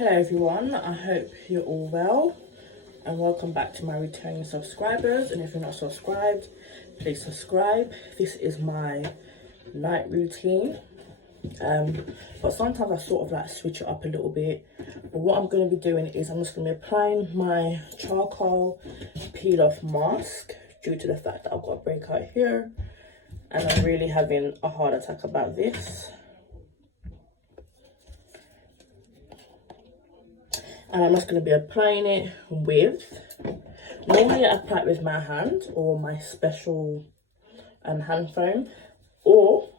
Hello everyone, I hope you're all well and welcome back to my returning subscribers, and if you're not subscribed, please subscribe. This is my night routine, but sometimes I sort of like switch it up a little bit. But what I'm going to be doing is I'm just going to be applying my charcoal peel off mask due to the fact that I've got a breakout here and I'm really having a heart attack about this. And I'm just going to be applying it with, normally I apply it with my hand or my special hand foam, or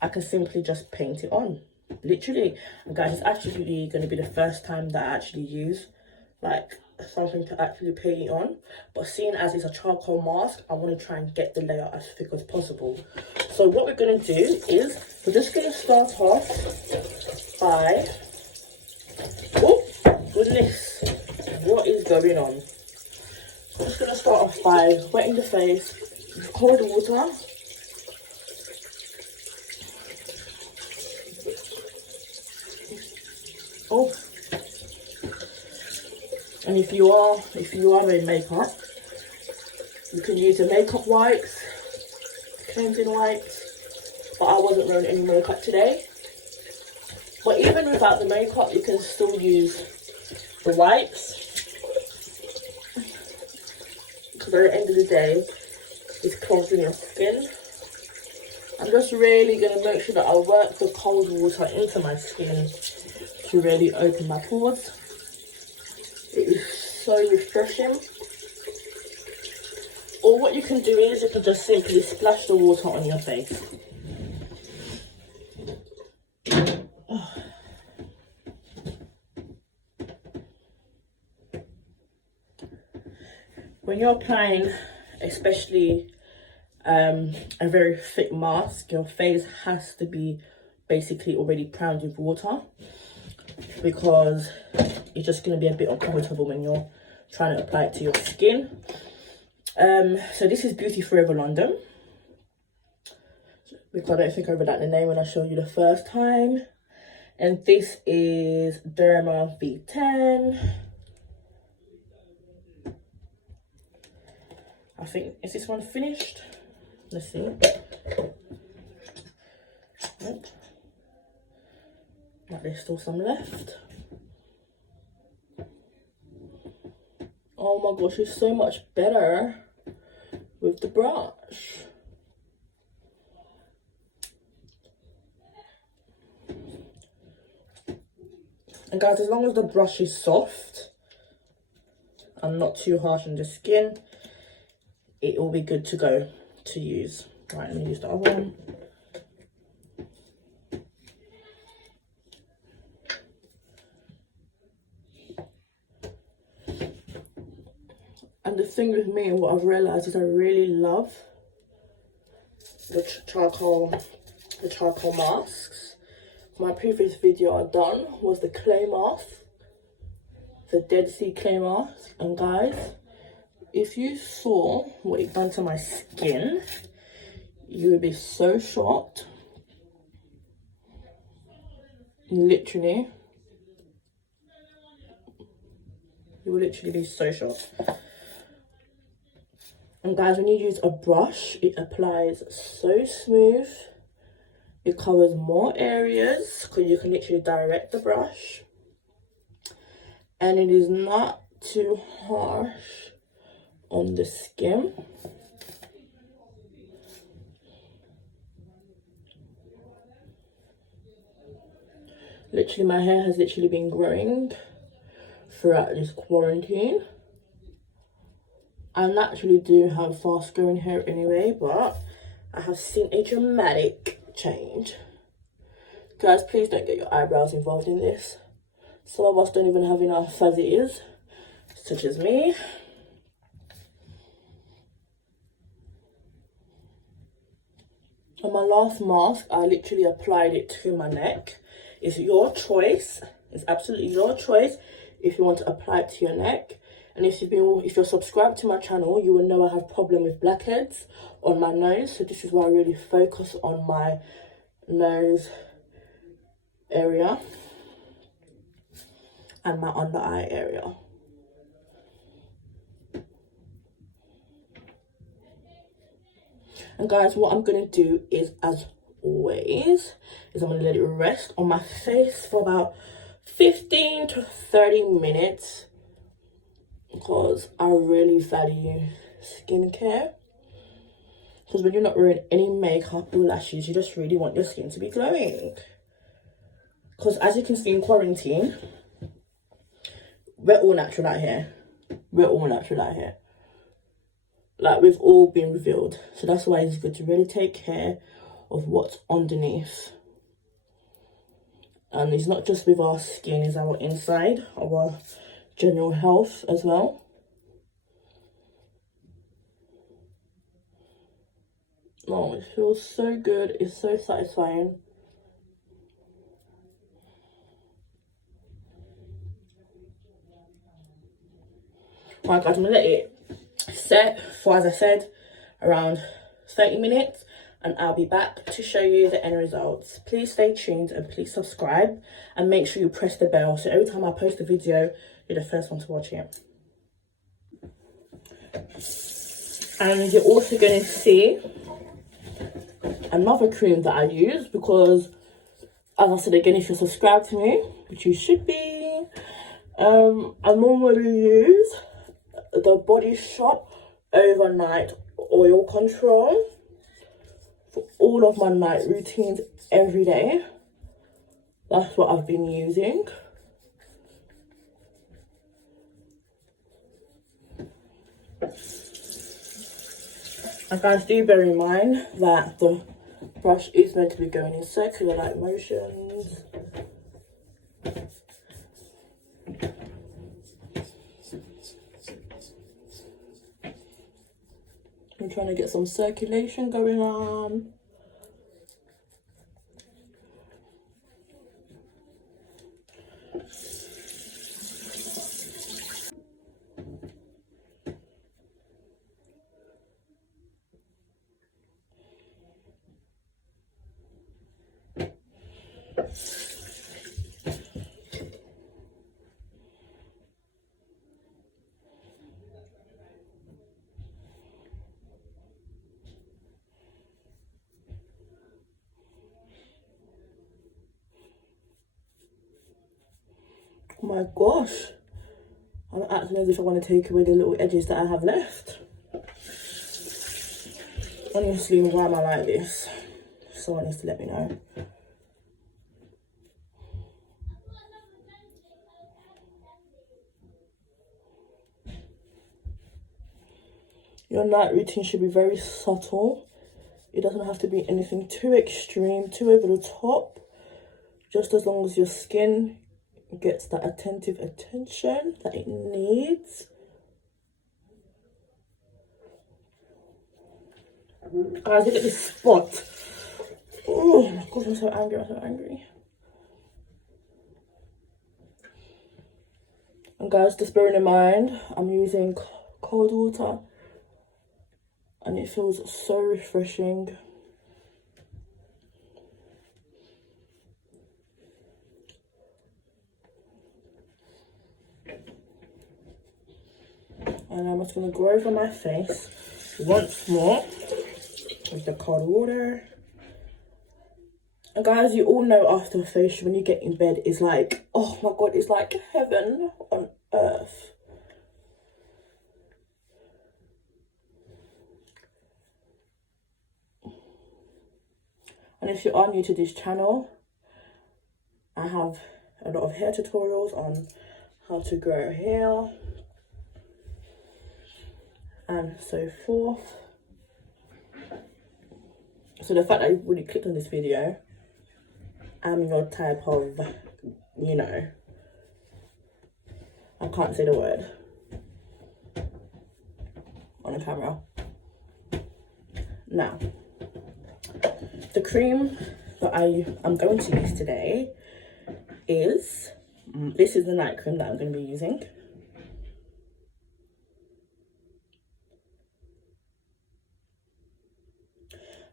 I can simply just paint it on, literally. And guys, it's actually going to be the first time that I actually use like something to actually paint it on. But seeing as it's a charcoal mask, I want to try and get the layer as thick as possible. So what we're going to do is, we're just going to start off by, goodness, what is going on? I'm just going to start off by wetting the face with cold water. Oh, and if you are wearing makeup, you can use the makeup wipes, cleansing wipes, but I wasn't wearing any makeup today. But even without the makeup, you can still use the wipes, because at the end of the day, it's cleansing your skin. I'm just really going to make sure that I work the cold water into my skin to really open my pores. It is so refreshing. Or what you can do is you can just simply splash the water on your face. When you're applying, especially a very thick mask, your face has to be basically already primed with water, because it's just going to be a bit uncomfortable when you're trying to apply it to your skin. So this is Beauty Forever London, because I don't think I read out the name when I showed you the first time. And this is Derma V10. I think, is this one finished? Let's see. Nope. Like, there's still some left. Oh my gosh, it's so much better with the brush. And guys, as long as the brush is soft and not too harsh on the skin, it will be good to go to use. Right, let me use the other one. And the thing with me and what I've realised is I really love the charcoal masks. My previous video I done was the clay mask, the Dead Sea clay mask. And guys, if you saw what it done to my skin, you would be so shocked. Literally. You will literally be so shocked. And guys, when you use a brush, it applies so smooth. It covers more areas because you can literally direct the brush. And it is not too harsh on the skin. Literally, my hair has literally been growing throughout this quarantine. I naturally do have fast growing hair anyway, but I have seen a dramatic change. Guys, please don't get your eyebrows involved in this. Some of us don't even have enough as it is, such as me. On my last mask, I literally applied it to my neck. It's your choice. It's absolutely your choice if you want to apply it to your neck. And if you're subscribed to my channel, you will know I have problem with blackheads on my nose. So this is why I really focus on my nose area. and my under eye area. And guys, what I'm gonna do is, as always, is I'm gonna let it rest on my face for about 15 to 30 minutes because I really value skincare. Because when you're not wearing any makeup or lashes, you just really want your skin to be glowing. Because as you can see in quarantine, we're all natural out here. We're all natural out here. Like, we've all been revealed. So that's why it's good to really take care of what's underneath. And it's not just with our skin, it's our inside, our general health as well. Oh, it feels so good. It's so satisfying. Right guys, I'm gonna let it set for, as I said, around 30 minutes, and I'll be back to show you the end results. Please stay tuned and please subscribe, and make sure you press the bell so every time I post a video, you're the first one to watch it. And you're also going to see another cream that I use because, as I said again, if you're subscribed to me, which you should be, I normally use the Body Shop Overnight Oil Control for all of my night routines every day. That's what I've been using. And guys, do bear in mind that the brush is meant to be going in circular like motions. I'm trying to get some circulation going on. Oh my gosh, I'm acting as if I want to take away the little edges that I have left. Honestly, why am I like this? Someone needs to let me know. Your night routine should be very subtle. It doesn't have to be anything too extreme, too over the top. Just as long as your skin gets that attentive attention that it needs. Guys, look at this spot. Oh my god, I'm so angry, I'm so angry. And guys, just bearing in mind, I'm using cold water and it feels so refreshing. And I'm just going to go over my face once more with the cold water. And guys, you all know after a facial, when you get in bed, it's like, oh my god, it's like heaven on earth. And if you are new to this channel, I have a lot of hair tutorials on how to grow hair and so forth. So the fact that you really clicked on this video, I'm your type of, you know, I can't say the word on the camera. Now, the cream that I'm going to use today is, this is the night cream that I'm going to be using.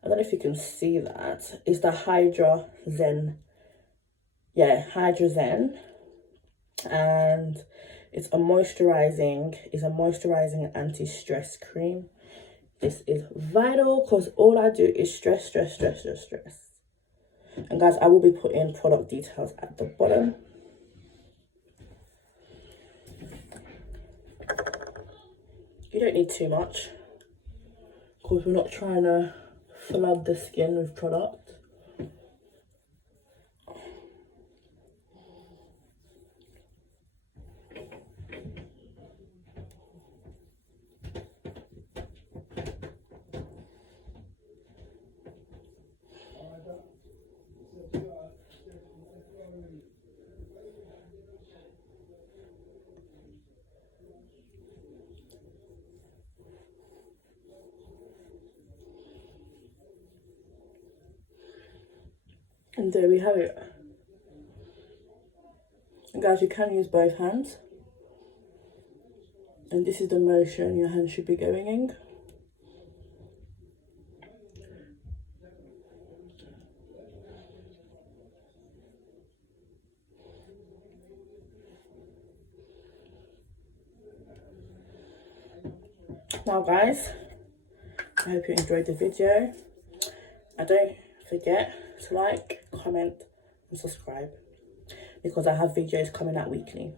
I don't know if you can see that. It's the Hydra Zen. Yeah, Hydra Zen and it's a moisturizing anti-stress cream. This is vital because all I do is stress. And guys, I will be putting product details at the bottom. You don't need too much because we're not trying to flood the skin with product. And there we have it. And guys, you can use both hands. And this is the motion your hand should be going in. Now guys, I hope you enjoyed the video. And don't forget to like, comment and subscribe because I have videos coming out weekly.